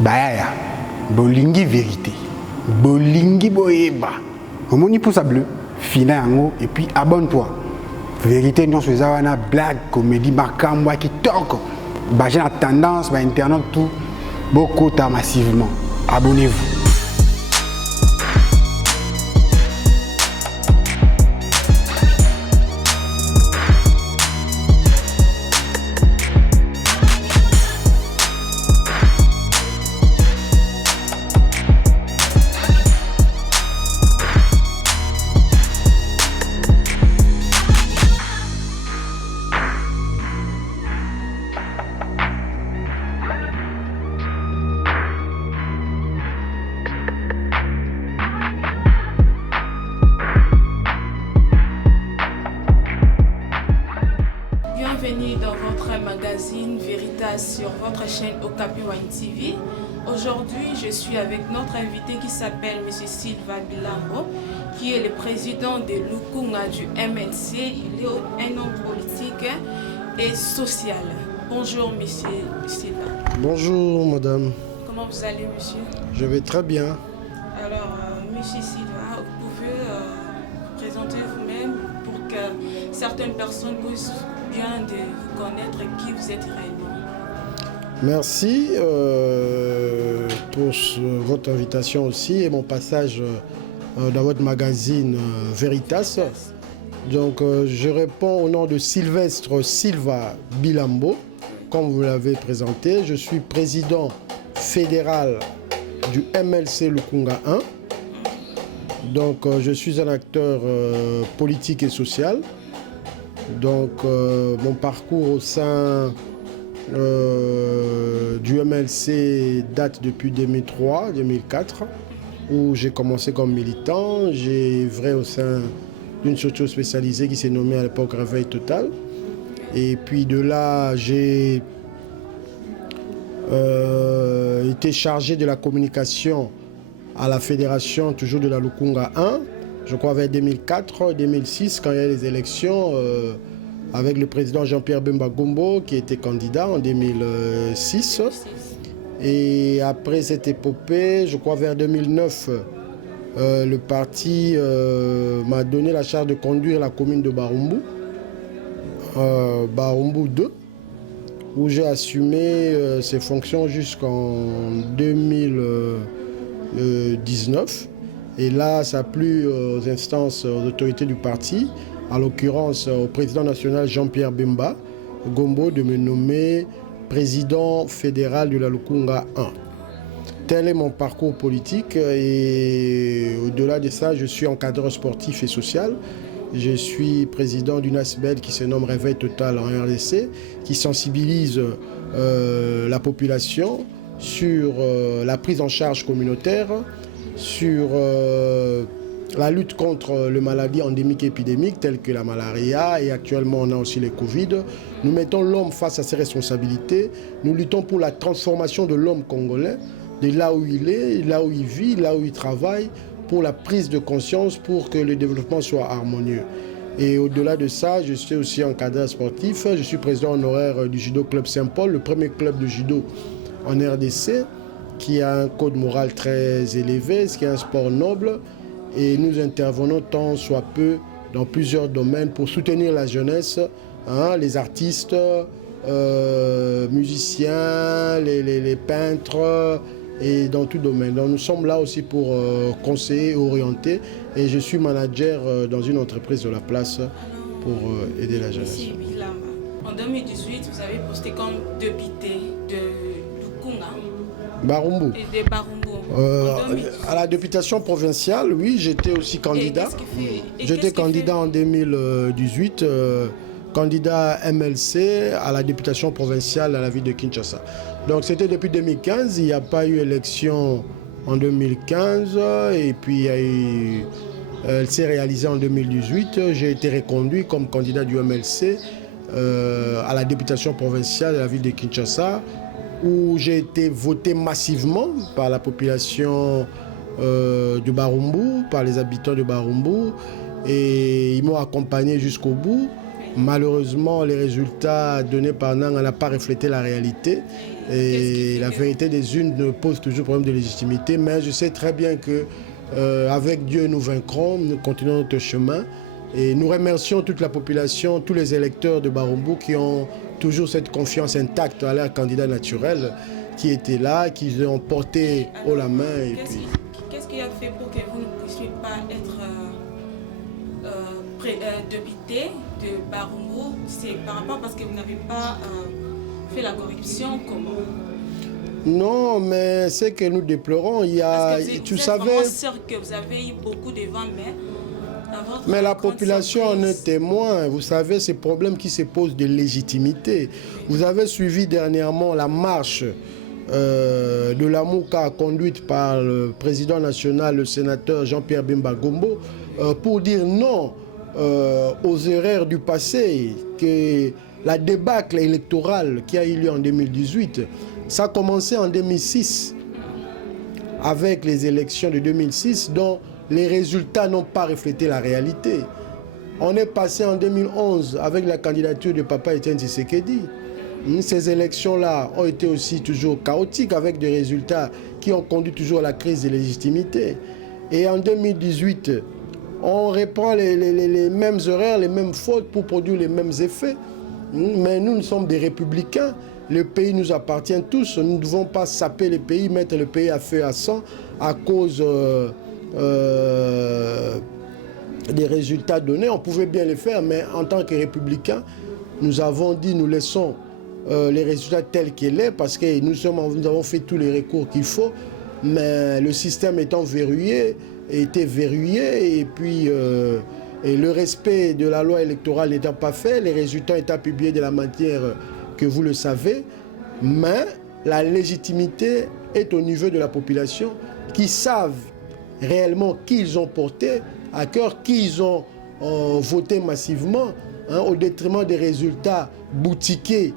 Baya, bolingi vérité. Bolingi boyeba. Omoni pouce bleu, fina yango et puis abonne-toi. Vérité non sur zawana blague, comédie makamwa qui toque. Bah j'ai la tendance bah internet tout beaucoup massivement. Abonnez-vous. Bienvenue dans votre magazine Veritas sur votre chaîne Okapi Wine TV. Aujourd'hui, je suis avec notre invité qui s'appelle M. Silva Bilambo, qui est le président de Lukunga du MLC. Il est un homme politique et social. Bonjour, M. Silva. Bonjour, madame. Comment vous allez, monsieur? Je vais très bien. Alors, M. Silva, vous pouvez vous présenter vous-même pour que certaines personnes puissent bien de vous connaître qui vous êtes réellement. Merci pour votre invitation aussi et mon passage dans votre magazine Veritas. Donc je réponds au nom de Sylvestre Silva Bilambo, comme vous l'avez présenté. Je suis président fédéral du MLC Lukunga 1. Donc je suis un acteur politique et social. Donc mon parcours au sein du MLC date depuis 2003-2004 où j'ai commencé comme militant. J'ai œuvré au sein d'une structure spécialisée qui s'est nommée à l'époque Réveil Total. Et puis de là, j'ai été chargé de la communication à la fédération toujours de la Lukunga 1. Je crois vers 2004-2006, quand il y a eu les élections, avec le président Jean-Pierre Bemba Gombo, qui était candidat en 2006. Et après cette épopée, je crois vers 2009, le parti m'a donné la charge de conduire la commune de Barumbu, Barumbu 2, où j'ai assumé ses fonctions jusqu'en 2019. Et là, ça a plu aux instances, aux autorités du parti, en l'occurrence au président national Jean-Pierre Bemba Gombo, de me nommer président fédéral de la Lukunga 1. Tel est mon parcours politique et au-delà de ça, je suis encadreur sportif et social. Je suis président d'une ASBEL qui se nomme Réveil Total en RDC, qui sensibilise la population sur la prise en charge communautaire, sur la lutte contre les maladies endémiques et épidémiques telles que la malaria, et actuellement on a aussi les Covid. Nous mettons l'homme face à ses responsabilités. Nous luttons pour la transformation de l'homme congolais, de là où il est, là où il vit, là où il travaille, pour la prise de conscience, pour que le développement soit harmonieux. Et au-delà de ça, je suis aussi encadreur sportif. Je suis président honoraire du Judo Club Saint-Paul, le premier club de judo en RDC, qui a un code moral très élevé, ce qui est un sport noble. Et nous intervenons tant soit peu dans plusieurs domaines pour soutenir la jeunesse, les artistes, musiciens, les peintres, et dans tout domaine. Donc nous sommes là aussi pour conseiller et orienter. Et je suis manager dans une entreprise de la place pour aider la jeunesse. En 2018, vous avez posté comme député de Lukunga. Barumbu. De Barumbu. À la députation provinciale, oui, j'étais aussi candidat. J'étais candidat en 2018, candidat MLC à la députation provinciale à la ville de Kinshasa. Donc c'était depuis 2015, il n'y a pas eu élection en 2015 et puis elle s'est réalisée en 2018. J'ai été reconduit comme candidat du MLC à la députation provinciale de la ville de Kinshasa, où j'ai été voté massivement par la population de Barumbu, par les habitants de Barumbu, et ils m'ont accompagné jusqu'au bout. Malheureusement, les résultats donnés par Nanga n'ont pas reflété la réalité. Et la vérité des urnes pose toujours problème de légitimité, mais je sais très bien que avec Dieu nous vaincrons, nous continuons notre chemin. Et nous remercions toute la population, tous les électeurs de Barumbu qui ont toujours cette confiance intacte à leur candidat naturel qui était là, qui ont porté haut la main. Qu'est-ce qui a fait pour que vous ne puissiez pas être député de Barumbu? C'est par rapport parce que vous n'avez pas fait la corruption, comment? Non, mais c'est que nous déplorons. Il y a, tu savais, vraiment sûr que vous avez eu beaucoup de vent, mais la population en est témoin. Vous savez, ces problèmes qui se posent de légitimité. Vous avez suivi dernièrement la marche de l'Amouka conduite par le président national, le sénateur Jean-Pierre Bemba Gombo, pour dire non aux erreurs du passé, que la débâcle électorale qui a eu lieu en 2018, ça a commencé en 2006, avec les élections de 2006, dont les résultats n'ont pas reflété la réalité. On est passé en 2011 avec la candidature de Papa Etienne Tshisekedi. Ces élections-là ont été aussi toujours chaotiques, avec des résultats qui ont conduit toujours à la crise de légitimité. Et en 2018, on reprend les mêmes erreurs, les mêmes fautes pour produire les mêmes effets. Mais nous sommes des républicains. Le pays nous appartient tous. Nous ne devons pas saper le pays, mettre le pays à feu à sang à cause des résultats donnés. On pouvait bien les faire, mais en tant que républicains, nous avons dit nous laissons les résultats tels qu'ils sont, parce que nous avons fait tous les recours qu'il faut, mais le système étant verrouillé, était verrouillé, et puis et le respect de la loi électorale n'étant pas fait, les résultats étant publiés de la manière que vous le savez, mais la légitimité est au niveau de la population qui savent réellement qui ils ont porté à cœur, qui ils ont voté massivement, au détriment des résultats boutiqués,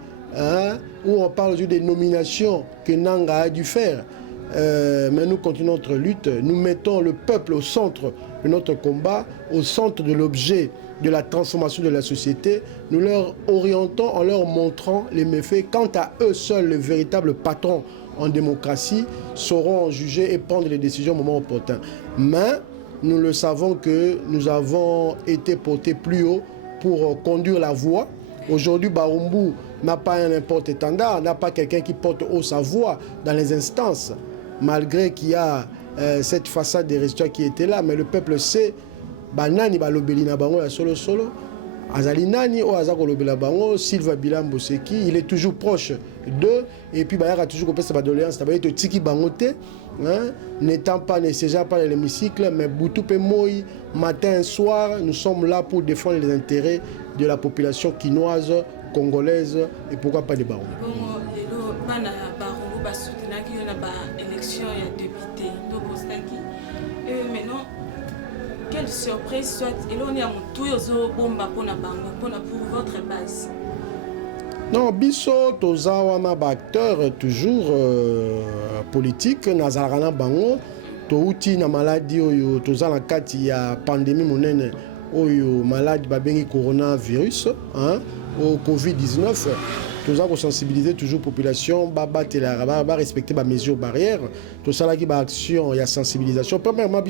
où on parle des nominations que Nanga a dû faire. Mais nous continuons notre lutte, nous mettons le peuple au centre de notre combat, au centre de l'objet de la transformation de la société. Nous leur orientons en leur montrant les méfaits. Quant à eux seuls, les véritables patrons en démocratie sauront juger et prendre les décisions au moment opportun. Mais nous le savons que nous avons été portés plus haut pour conduire la voie. Aujourd'hui, Barumbu n'a pas un porte-étendard, n'a pas quelqu'un qui porte haut sa voix dans les instances, malgré qu'il y a cette façade des résultats qui était là. Mais le peuple sait, banani balobeli na bango ya solo solo, azali nani o azako lobela bango, Sylvain Bilambo Seki, il est toujours proche d'eux, et puis il a toujours coupé sa doléance, il est tiki bangote, n'étant pas nécessaire par l'hémicycle, mais Boutoupe Moi, matin et soir, nous sommes là pour défendre les intérêts de la population quinoise, congolaise, et pourquoi pas des barons. Maintenant, quelle surprise soit, et là on est à mon tour pour votre base. Non, biso tozawana ba acteur toujours politique nazarana bango touti na maladie oyo tozala kati ya pandémie monene oyo maladie babengi coronavirus au Covid-19. Nous avons sensibilisé toujours la population, ba respecter les mesures barrières. Tout ça, il y a action, il y a sensibilisation. Premièrement,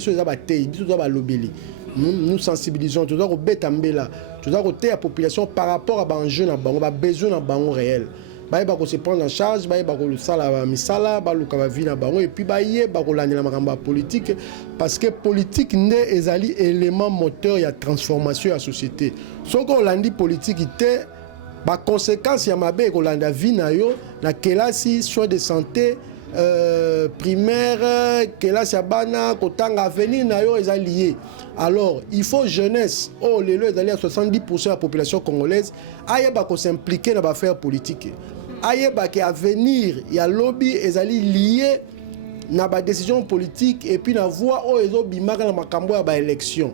nous sensibilisons, nous avons la population par rapport à l'enjeu, à besoin d'un réel. Ils vont se prendre en charge, ils vont et puis la politique, parce que la politique est un élément moteur de la transformation de la société. Ce qu'on a dit politique, c'est la conséquence ya mabe kolanda vie na yo na kelasi soins de santé primaire kelasi ya bana kotanga avenir na yo eza lié. Alors il faut jeunesse lelo ezali à 70% de la population congolaise ayeba ko s'impliquer na affaire politique, ayeba que avenir ya lobby ezali lié na ba décision politique et puis na voix ezo bimaka na makambo ya ba élection.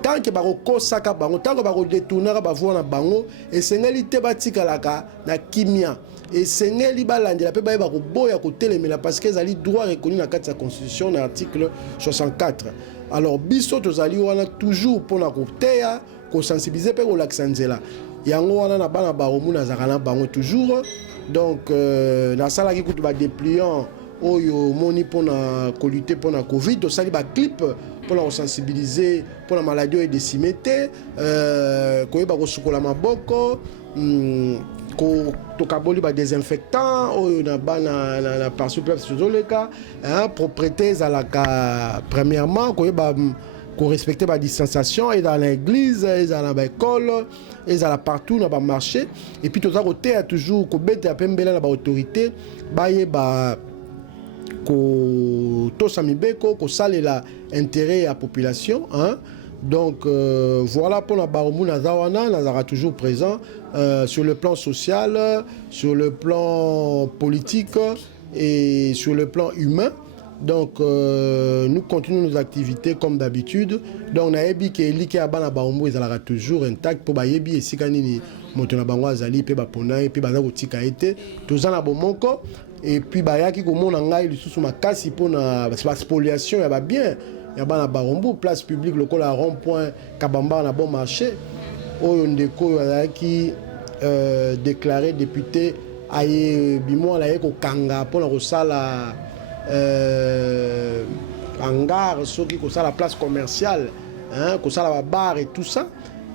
Tant que bako saka bango, tant que bako détourner ba voix na bango, et sengeli te batikalaka na kimia, et sengeli balandela pe ba bako boya ko telemela parce que ezali droit reconnu na carte de la constitution na article 64. Alors biso tozali wana toujours pour na ko teya ko sensibiliser pe ko laksanzela. Yango wana na bana ba romu na zakana bango toujours Donc na sala ki kutu ba dépliant oyo moni pona ko lutter pona Covid, to sali ba clip pour la sensibiliser pour la maladie et décimer ko yeba ko sukola maboko ko tokaboli ba désinfectant oyo na bana na partout sur le cas propriété à la premièrement ko yeba ko respecter la distanciation et dans l'église et dans l'école et dans partout dans ba marché et puis tout ça côté a toujours ko bête pembela na ba autorité ba yeba ko to samibeko ko salela intérêt à population donc voilà pour la Barombu Nazawana Nazara toujours présent sur le plan social, sur le plan politique et sur le plan humain. Donc nous continuons nos activités comme d'habitude. Donc na yebi ke eliki abana Barombu ezalaka toujours intact pour ba yebi esikani motona bango azali pe ba pona pe baza kotika ete tozana bomoko et puis bayaki komona ngai lisusu makasi pona spoliation ya ba bien ya bana Barombu place publique lokola rond-point Kabamba na bon marché oyo ndeko azaki déclaré député aye bimo la yeko kanga pona kosala hangar soki kosala place commerciale kosala ba bar et tout ça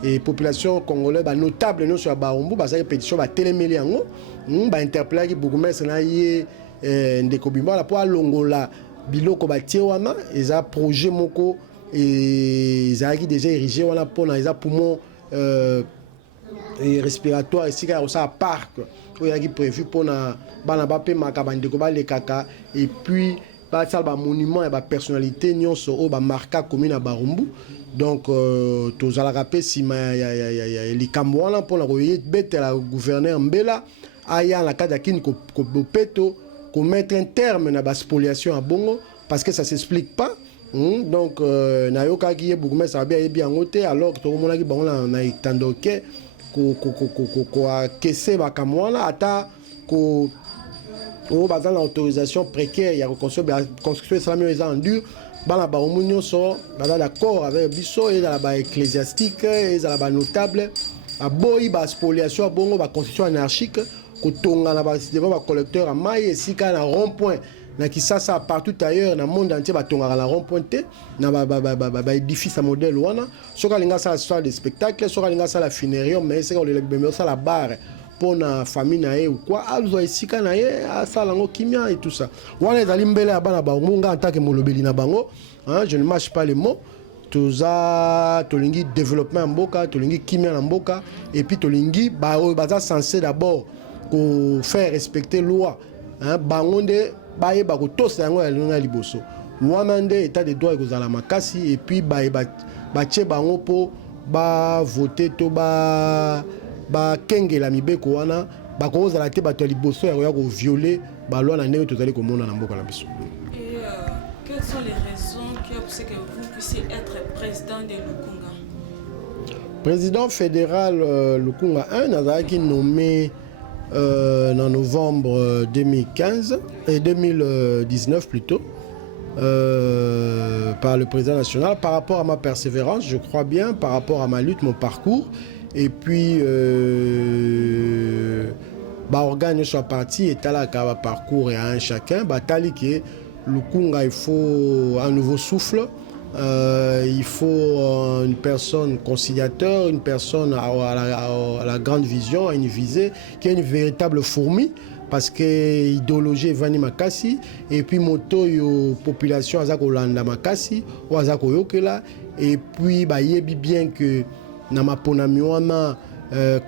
et population congolaise ba notable non sur Barombu ba sa pétition ba télémeli yango ba interpeller ki bourgmestre na ye ndeko bimba la po alongola biloko batie wana eza projet moko ezalaki déjà érigé wana mpona eza poumon respiratoire esika ya kosala parc oyo ezalaki prévu mpona bana bapemaka bandeko balekaka et puis basala bamonument ya bapersonnalité nyonso oyo bamarka commune ya Barombu donc tozalaka mpe nsima ya likambo wana mpona koyebetela gouverneur Mbela aya na kati ya kini kobopeto qu'on mette un terme à la spoliation à Bongo parce que ça ne s'explique pas. Donc, nayoka qui est beaucoup mais ça bien bien noté alors que tout le monde qui bon là on a étendoké ko caisser ba kamwana ata ko dans l'autorisation précaire il y a construction ça mieux en dur dans la baromunio so dans l'accord avec biso et dans la ecclésiastique et dans la notable a boy ba spoliation à Bongo ba construction anarchique kotonga na ba devant ba collecteur à maille et si na rond-point na kisasa partout ailleurs na monde entier ba tonga na rond-point te na ba édifice à modèle wana soka linga ça salle de spectacle soka linga ça la funérium mais c'est qu'on le bembe ça la barre pour na famille na ye ou quoi azo isika na ye ça lango kimia et tout ça wana ezali mbele ya bana ba munga en tant que molobeli na bango je ne mâche pas les mots toza tolingi développement mboka tolingi kimia na mboka et puis tolingi ba baza censé d'abord ko faire respecter loi bangonde baye ba ko tosa yango ya linga liboso wana nde état de droit ekozala makasi et puis baye ba tie bango po ba voter to ba kengela mibeko wana ba kozala te bato liboso ya ko violer ba loi na ndenge tozali komona na mboka na biso. Et quelles sont les raisons qui ont fait que vous puissiez être président de Lukunga? Président fédéral Lukunga 1 nazalaki nommé en novembre 2015 et 2019 plutôt par le président national par rapport à ma persévérance, je crois bien, par rapport à ma lutte, mon parcours et puis organe soit parti et là qu'à parcours et à un chacun tali que Lukunga il faut un nouveau souffle. Il faut une personne conciliateur, une personne à la grande vision, à une visée, qui est une véritable fourmi, parce que l'idéologie est venue makasi, et puis moto yo population azako landa makasi, ou azako yokela, et puis yebi bien que namapona miwana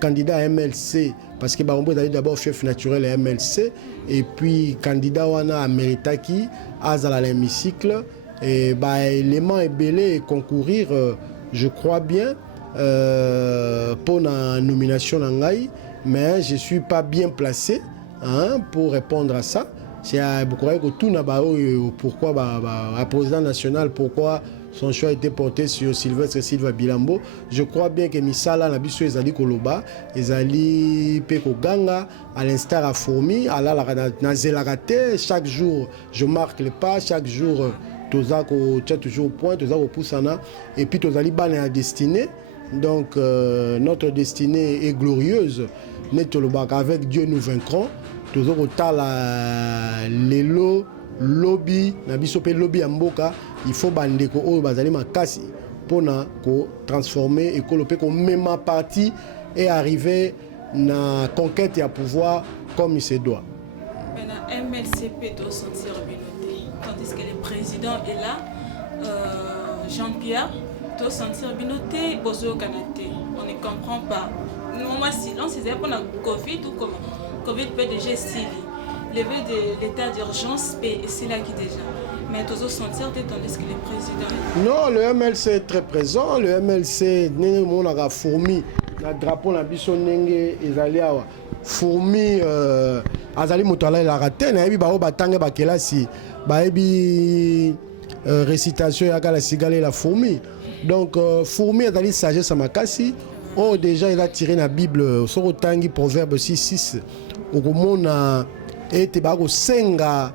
candidat à MLC, parce que Barombu est d'abord chef naturel à MLC, et puis candidat wana à Meritaki, azala l'hémicycle. Et élément est belé et concourir je crois bien pour la nomination d'Angaï mais je suis pas bien placé pour répondre à ça c'est beaucoup que tout n'a pas pourquoi un président national pourquoi son choix a été porté sur Sylvestre Silva Bilambo. Je crois bien que Misala na biso ezali koloba ezali peko ganga à l'instar à Fourmi à la zelagate chaque jour je marque le pas chaque jour tozako tient toujours au point tozako poussana et puis tozali bana ya destiné Donc notre destinée est glorieuse. Avec Dieu nous vaincrons. Toujours autant lelo lobby na biso pe lobby ya mboka il faut bandeko oyo bazali makasi pona ko transformer et coloper ko même parti et arriver na conquête ya pouvoir comme il se doit. Maintenant MLCP doit sentir binoté tandis que le président est là Jean-Pierre doit sentir binoté bozo kanate on ne comprend pas. Moi silence c'est pour la Covid ou comment Covid PDG Stili lever de l'état d'urgence c'est là qui déjà mais toujours sentir tandis que le président non le MLC est très présent le MLC nenge mon a fourmi la drapeau na biso nenge ezali awa fourmi azali motala la raté na yebi ba batanga ba kelasi ba yebi récitation ya kala sigale la fourmi donc fourmi azali sagesse makasi oh déjà il a tiré la Bible sur otangi proverbe 6:6 okomona ete bako senga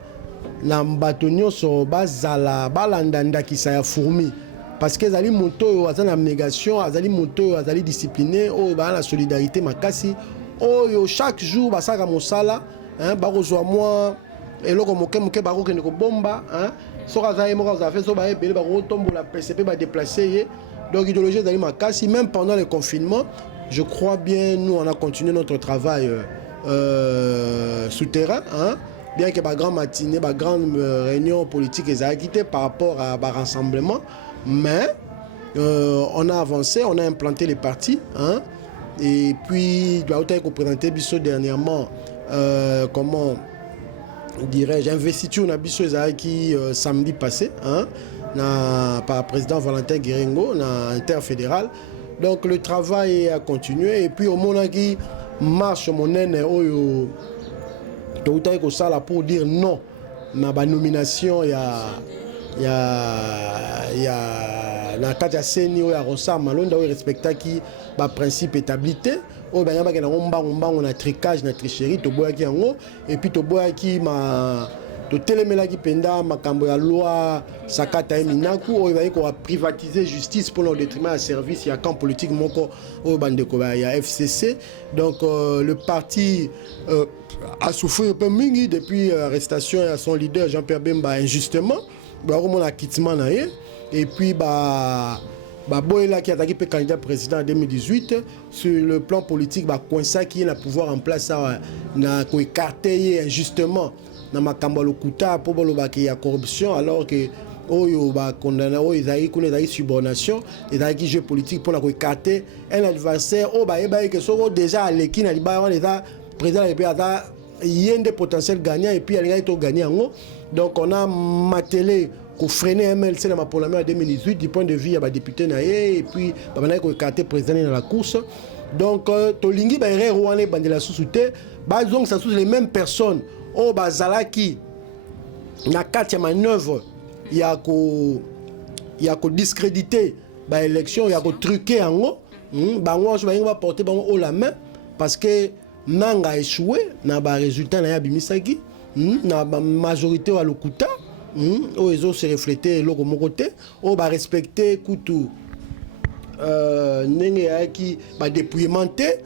na mbato nyonso bazala balanda ndakisa ya fourmi parce que ezali moto oyo aza na abnégation azali moto oyo azali discipliné oyo baa na solidarité makasi oyo chaque jour basaka mosala bakozwa mwa eloko moke moke bakokende kobomba soki aza ye moko aza fait so baye ebele bakotombola pese mpe badéplace ye donc idéologie ezali makasi même pendant le confinement je crois bien nous on a continué notre travail souterrain bien que ma grande matinée ma grande réunion politique est quittée par rapport à rassemblement mais on a avancé on a implanté les partis et puis doit être présenté biso dernièrement comment dirais-je investiture na biso qui samedi passé par président Valentin Guérengo na interfédéral donc le travail a continué et puis au monaki marche monene oyo touta ko sala pour dire non na ba nomination ya na kati ya seni oyo akosa malonda oyo respectaki ba principe établi oyo banyama ke na mbango na tricage na tricherie to boyaki yango et puis to boyaki ma to telemelaki penda makambo ya loi sakata eminaku oyo bayi ko privatiser justice pour le détriment à service ya camp politique moko oyo bandeko ya FCC donc le parti a souffert un peu mingi depuis l'arrestation à son leader Jean-Pierre Bemba injustement on a quittement na ye et puis Boyela qui a attaqué le candidat président en 2018 sur le plan politique coinça qui est le pouvoir en place na ko écarter injustement na makambo lokuta pour boloba ki ya corruption alors que oyo ba condamné oyo ezali kuna ezali subornation ezali ki jeu politique pour la ko écarter un adversaire o ba yeba que soko déjà aleki na liba wana eza président et puis ata yende potentiel gagnant et puis il a gagné en donc on a matelé qu'on freiner MLC dans ma parlement en 2018 du point de vue à député naé et puis on a écarté président dans la course donc tolingi ba erreur wana bandela sous-souté ba donc ça sous les mêmes personnes o bazalaki na kati ya manœuvre ya ko discréditer ba élection ya ko truquer yango bango je va porter bango au la main parce que nanga échoué na ba résultat na ya bimisaki na ba majorité wa lokuta o ezo se refléter loko mokote o ba respecter kutu ndenge ya ki ba dépouillementer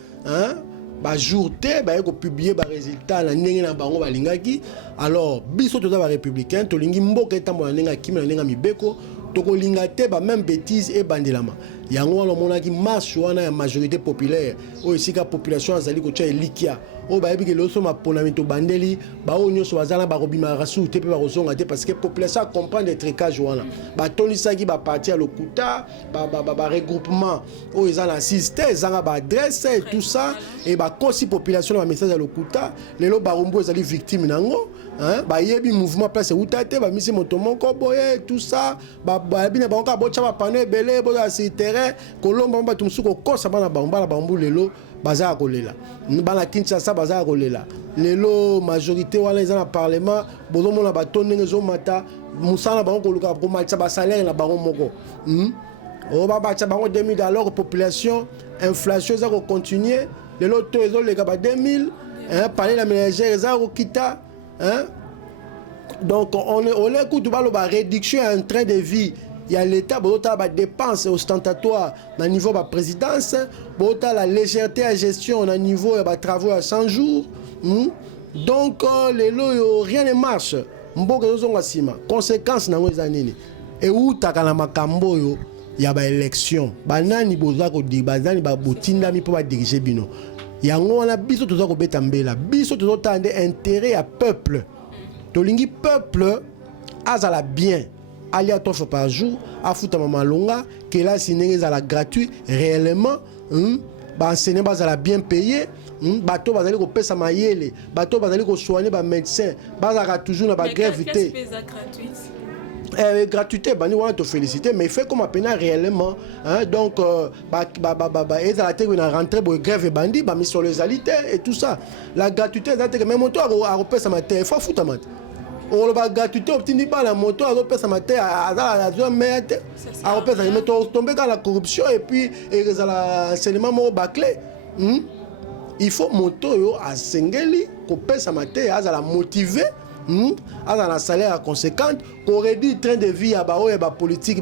ba jourté ba ko publier ba résultat na ndenge na bango balingaki alors biso toza ba républicain to lingi mboka etambo na ndenge kimi na ndenge mibeko to ko linga te ba même bêtise et bandelama yango wana monaki marche wana ya majorité populaire o esika population azali ko tia elikia o ba yebi ke loso mapona to bandeli ba o nyoso bazala ba robima rasu te pe ba rozonga te parce que population comprend des trucages wana ba tolisaki ba parti à lokuta ba regroupement o ezala système ezanga ba adresse et tout ça et ba kosi population na message à lokuta lelo ba rombo ezali victime nango ba yebi mouvement place utate ba misi moto moko boye tout ça ba bina ba onka bocha ba panneau belé bo za terrain kolomba ba tumsuko kosa bana ba bambu lelo baza kolela bana Kinshasa baza kolela lelo majorité wana eza na parlement bozo mona ba tonenge zo mata musana ba ko luka ko matcha ba salaire na bango moko o ba batcha bango 2000 alors population inflation za ko continuer lelo to ezo le ba 2000 parler la ménagère za ko kita donc on écoute ba réduction en train de vie il y a l'État, la dépense ostentatoire au niveau de la présidence, la légèreté à gestion au niveau des travaux à 100 jours. Donc, rien ne marche. Conséquence, et où tu as makambo il y a des élections. Banani boza ko di bazani ba botinda mi pour diriger bino. Yango wana biso toza ko betambela. Biso tozo tande intérêt à peuple. Tolingi peuple azala bien. Alia tofa par jour, afuta mama longa, que là sinenge za la gratuit réellement, ba enseigner bazala bien payé. Bato bazali ko pesa mayele, bato bazali ko soigner ba médecin, bazaka toujours na ba grève vité. Gratuité, bani wana te féliciter, mais il fait comme appena réellement, donc ils a rentré pour grève bandi, bah mis sur les alités et tout ça. La gratuité, c'est même moto à repère sa matière, il faut foutre ma tête. On va gratuité, obtenir pas la moto à repère sa matière, à mettre, à repère sa matière, tomber dans la corruption et puis l'enseignement mot bâclé. Il faut moto à Sengeli, qu'on pèse sa matière, à la motiver. À un salaire conséquent, qu'on réduit le train de vie à la politique,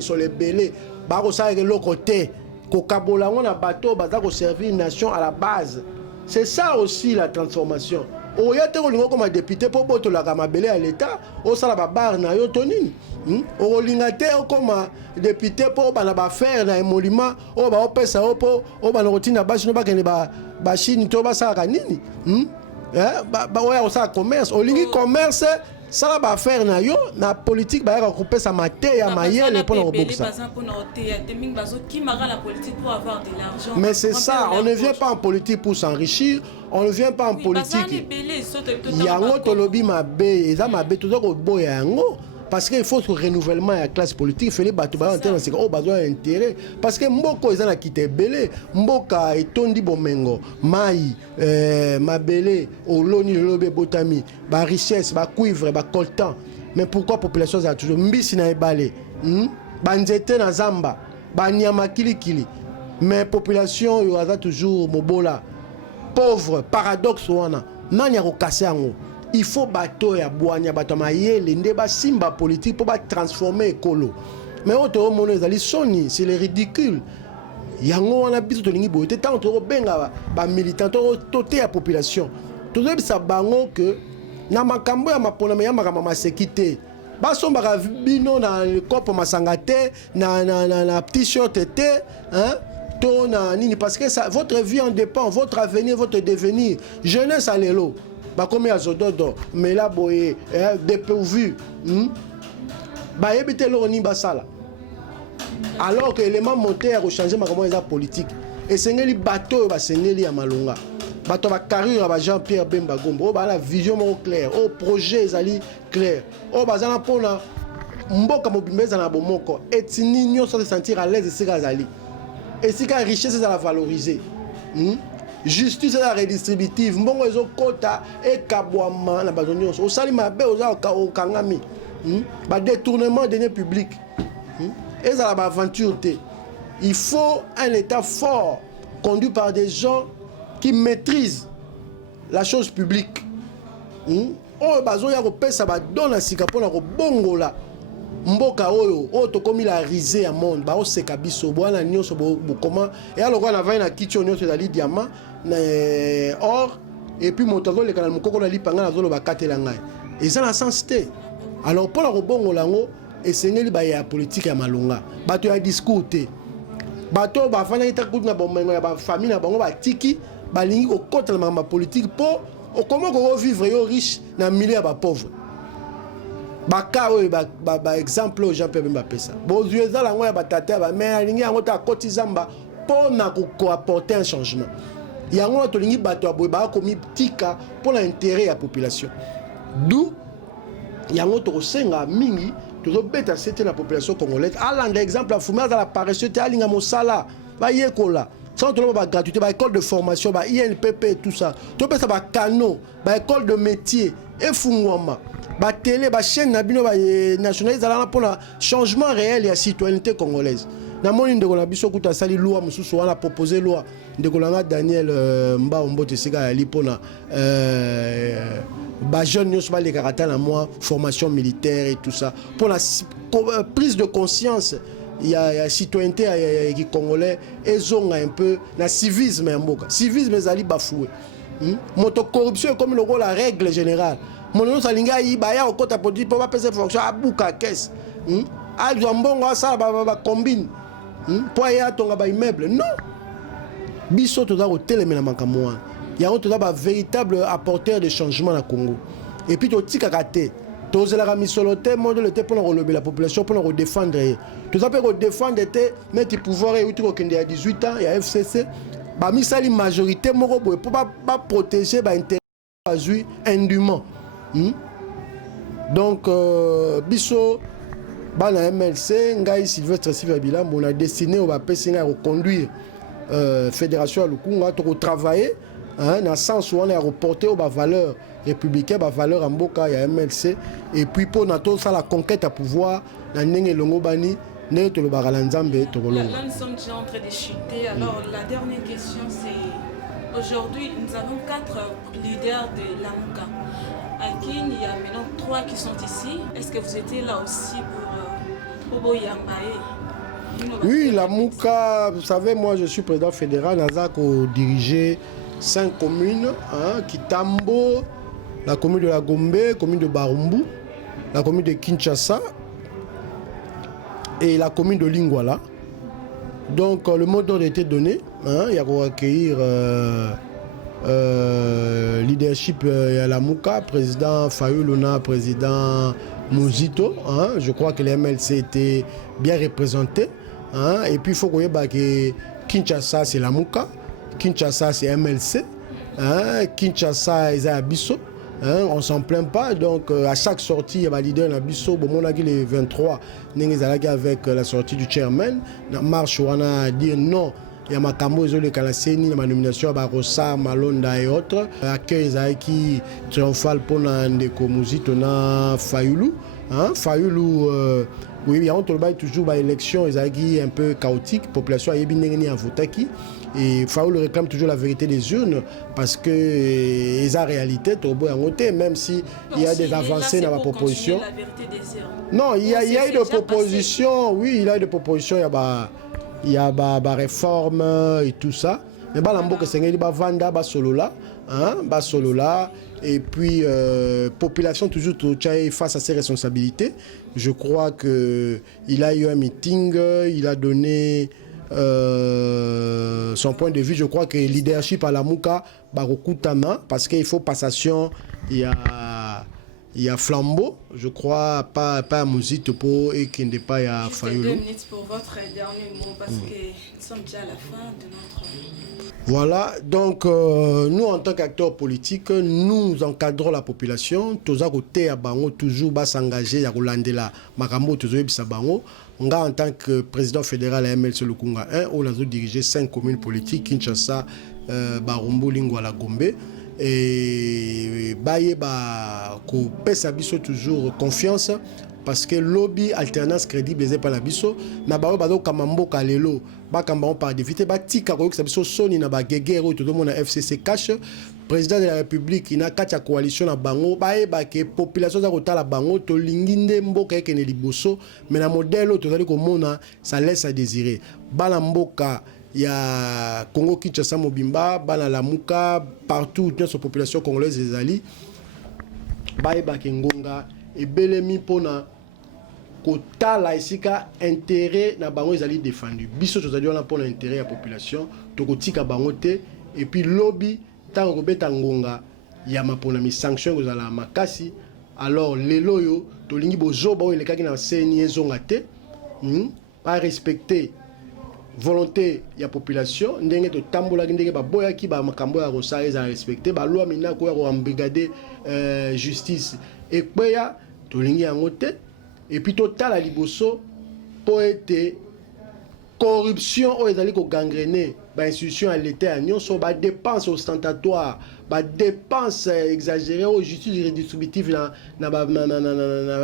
sur les belés, de l'autre côté, qu'on cabola on a bateau, qu'on servir une nation à la base. C'est ça aussi la transformation. On y a comme député pour botter la gamabélé à l'État, on s'en a barre na yotonine. On lingate comme député pour faire un émolument, on va opérer ça pour on va routine à base, on va gagner bachine, tout va ça à nini. Commerce, au lieu commerce, ça va faire na politique, va recouper sa matière, maïel pour le ça. Mais c'est ça, on ne vient pas en politique pour s'enrichir, on ne vient pas en politique. Il y a un autre lobby mabé, et ça mabé tout ça au yango. Parce qu'il faut ce renouvellement de la classe politique, il faut les battre au besoin d'intérêt. Parce que Mboko ils ont quitté Belé, Mboka et Tondi Bomengo, Maï, Mabélé, Oloni, Lobé, Botami, ba richesse, ba cuivre, ba coltan. Mais pourquoi la population a toujours Mbisi na Ebalé, Banzete na Zamba, Banyama Kili. Mais la population a toujours Mobola. Pauvre, paradoxe, wana. Nani a cassé en haut. Il faut bateau ya boanya bato mayele ndeba simba politique pour transformer écolo. Mais auto mono ezali soni, c'est le ridicule. Yango wana biso to lingi boite tant to benga ba militant to te ya population. To bisa bango que na makambo ya mapona ya makama sécurité. Ba somba bino na copo masangate na petit short été, parce que ça, votre vie en dépend, votre avenir, votre devenir. Jeunesse à l'élo. Comme à Zododo, mais là, boye, dépourvu. Évitez l'orni basala. Alors que l'élément moteur a changé ma politique. Et c'est les bateaux qui sont à Malonga. Bateau va carrière à Jean-Pierre Bemba Gombo. La vision claire. Au projet clair. Au bazana pour la mboka mobimeza na bomoko. Et si nous se sentir à l'aise et c'est gazali. Et si la richesse est à la valoriser. Justice est redistributive, mbongo ezo kota et kabwama na bazonyo o sali mabe oza o kangami ba détournement de deniers publics et ça la aventure. Il faut un état fort conduit par des gens qui maîtrisent la chose publique. O bazo ya ko pesa ba dona sika pona ko bongola mboka oyo to komi la risée à monde ba o seka biso bwana nyonso bo comment et alors on a va na kitcho nyonso dali diamant or et puis motazo le kanal mukoko la lipanga na zolo bakatela ngai et ça la sensité. Alors pour la robongo lango et sengeli ba ya politique ya malonga bato ya discuter bato ba fana ita kutna bomengo ya ba famille na bango ba tiki ba lingi ko kota na ma politique pour comment ko vivre yo riche na milieu ya ba pauvre. Baka oyo ba exemple Jean-Pierre Bemba pesa bozué za la ngoya batata ba mais lingi yango ta kotizamba pour na ko apporter un changement. Yango to lingi bato aboy ba komi tika pour l'intérêt ya population. D'où yango to senga mingi to beta c'était la population congolaise. Allant exemple la fumée dans la paresseux te alinga mosala ba yekola. Sans tout le monde gratuité ba école de formation ba INPP et tout ça. To pesa ba canot ba école de métier et fungwama. Ba télé ba chaîne na bino ba nationaliste pour le changement réel et la citoyenneté congolaise. na moni ndeko na biso kuta sali loi mususu wana proposer loi ndeko na Daniel Mba Ombote sika ya lipona ba jeune nyos ba les caractères na moi formation militaire et tout ça pour la prise de conscience. Il y a citoyenneté qui congolais et zonga un peu na civisme en boka civisme zali bafoué moto corruption comme le rôle la règle générale mon nom salinga yi ba ya okota politique pour pas payer fonction abuka caisse a mbongo ça ba combine pour ya tonga ba immeuble non biso to da hotel mais na makamwa ya to da ba véritable apporteur de changement na Congo et puis to tika kate tous les amis soloté monde le pour relever la population pour défendre tout ça pour défendre était mettre pouvoir et tout qu'il y a 18 ans il y a FCC ba misali majorité moko pour pas protéger ba intérêt indûment donc biso ba na MLC ngai Sylvestre Sivabila on a destiné on va passer à reconduire fédération à Lukunga pour travailler dans le sens où on a reporté aux valeurs républicaines, aux valeurs en boka, il y a MLC, et puis pour nous ça la conquête à pouvoir, dans le Longobani, là nous sommes déjà en train de chuter. Alors la dernière question c'est, aujourd'hui nous avons 4 leaders de l'AMUCA. À qui il y a maintenant 3 qui sont ici. Est-ce que vous étiez là aussi pour Boyambaye? Oui, l'AMUCA, vous savez, moi je suis président fédéral, Nazak a dirigé 5 communes, Kitambo, la commune de la Gombe, la commune de Barumbu, la commune de Kinshasa et la commune de Lingwala. Donc le mot d'ordre a été donné, il y a pour accueillir leadership à la Mouka, président Fayuluna, président Mouzito. Je crois que les MLC étaient bien représentés. Et puis il faut que Kinshasa c'est la Mouka. Kinshasa c'est MLC, Kinshasa c'est Abisso, on s'en plaint pas. Donc à chaque sortie il y a un leader Abisso. Bon, on a dit les 23 avec la sortie du chairman. La marche on a dit non. Il y a Makambo le Kalaseni, la nomination à Rossa, Malonda et autres. Accueil qui triomphal pour Ndeko Mouzito na Fayulu. Fayulu, oui, on a toujours une élection un peu chaotique. La population a bien voté. Et Fayulu réclame toujours la vérité des urnes parce que les réalité, même si il y a des avancées dans la proposition. Non, il y a eu des propositions, oui, il y a eu des propositions, il y a des réformes et tout ça. Mais Balambo que c'est vanda solo là et puis population toujours face à ses responsabilités. Je crois que il a eu un meeting, il a donné son point de vue. Je crois que leadership à la Mouka Barokutama parce qu'il faut passation, il y a Flambeau, je crois, pas à Mouzito et qu'il n'est pas à Fayulu. 2 minutes pour votre dernier mot parce que nous sommes déjà à la fin de notre... Voilà, donc nous en tant qu'acteurs politiques, nous encadrons la population. Tous à côté à Bango toujours s'engager à Rolandela, Makambo toujours à Bango. En tant que président fédéral à MLC Lukunga 1, on a dirigé 5 communes politiques, Kinshasa, Barumbu, Lingwala, Gombe. Et baye ko pesa biso toujours confiance parce que lobby alternance crédible les pas la biso na ba ba kamambo kalelo ba kambo par dévité ba tika ko que biso soni na ba gegero tout le monde na FCC cash président de la République ina katia coalition na bango baye ba ke population za kotala bango to linginde mboka ke ne liboso mais na modèle to zali ko mona ça laisse à désirer bala mboka. Il y a Congo Kinshasa Mobimba, Bana Lamuka, partout dans sa population congolaise les alliés. Baïba Kengonga et Belemi Pona Kota Laïsika intérêt na bango les alliés défendus. Biso to zali on a pour l'intérêt à la population, tokotika bangote et puis lobby tant robeta ngonga ya mapona mi sanction ko zala makasi. Alors les loyo to lingi bozo ba le kaki na seni ezonga te. Pas respecter volonté de la population, ndenge to tambola ndenge ba boya ki ba makambo ya rosa eza respecter ba loi mina ko ya embrigader justice et kweya to lingi yango te et puis total à liboso po ete corruption oyo ezali kogangrener bainstitution ya l'État ya nyonso, badépense ostentatoire, badépense exagérée oyo justice redistributive na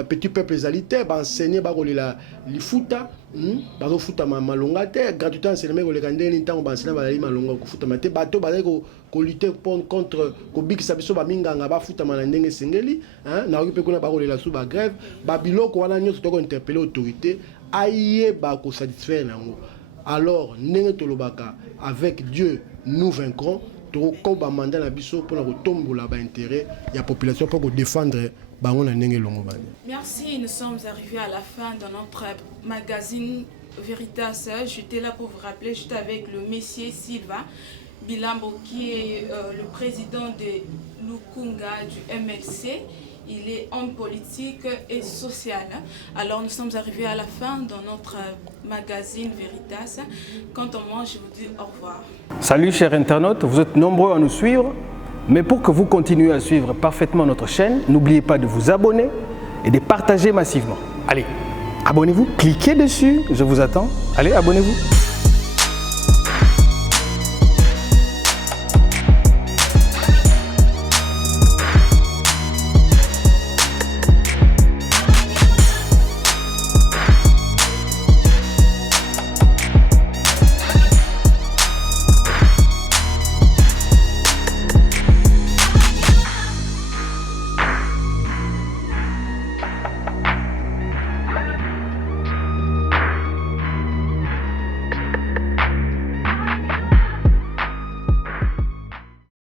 petit peuple ezali te, baenseigne bakolela lifuta bazofuta malonga te, gratuité enseignement koleka ndenge ntango baenseigne balali malonga kofutama te, bato bazali kolutte contre kobikisa biso baminganga bafutama na ndenge esengeli, nakoki mpe kuna bakolela su bagrève, babiloko wana nyonso toko interpelle autorité ayeba kosatisfaire nango. Alors ndenge tolobaka avec Dieu nous vaincrons, toko ba mandat na biso pour na kotombola ba intérêt ya population pour défendre bango na ndenge longo bani. Merci, nous sommes arrivés à la fin de notre magazine Veritas. J'étais là pour vous rappeler, j'étais avec le monsieur Silva Bilambo qui est le président de Lukunga du MLC. Il est homme politique et social. Alors nous sommes arrivés à la fin de notre magazine Veritas. Quant à moi, je vous dis au revoir. Salut chers internautes, vous êtes nombreux à nous suivre. Mais pour que vous continuiez à suivre parfaitement notre chaîne, n'oubliez pas de vous abonner et de partager massivement. Allez, abonnez-vous, cliquez dessus, je vous attends. Allez, abonnez-vous.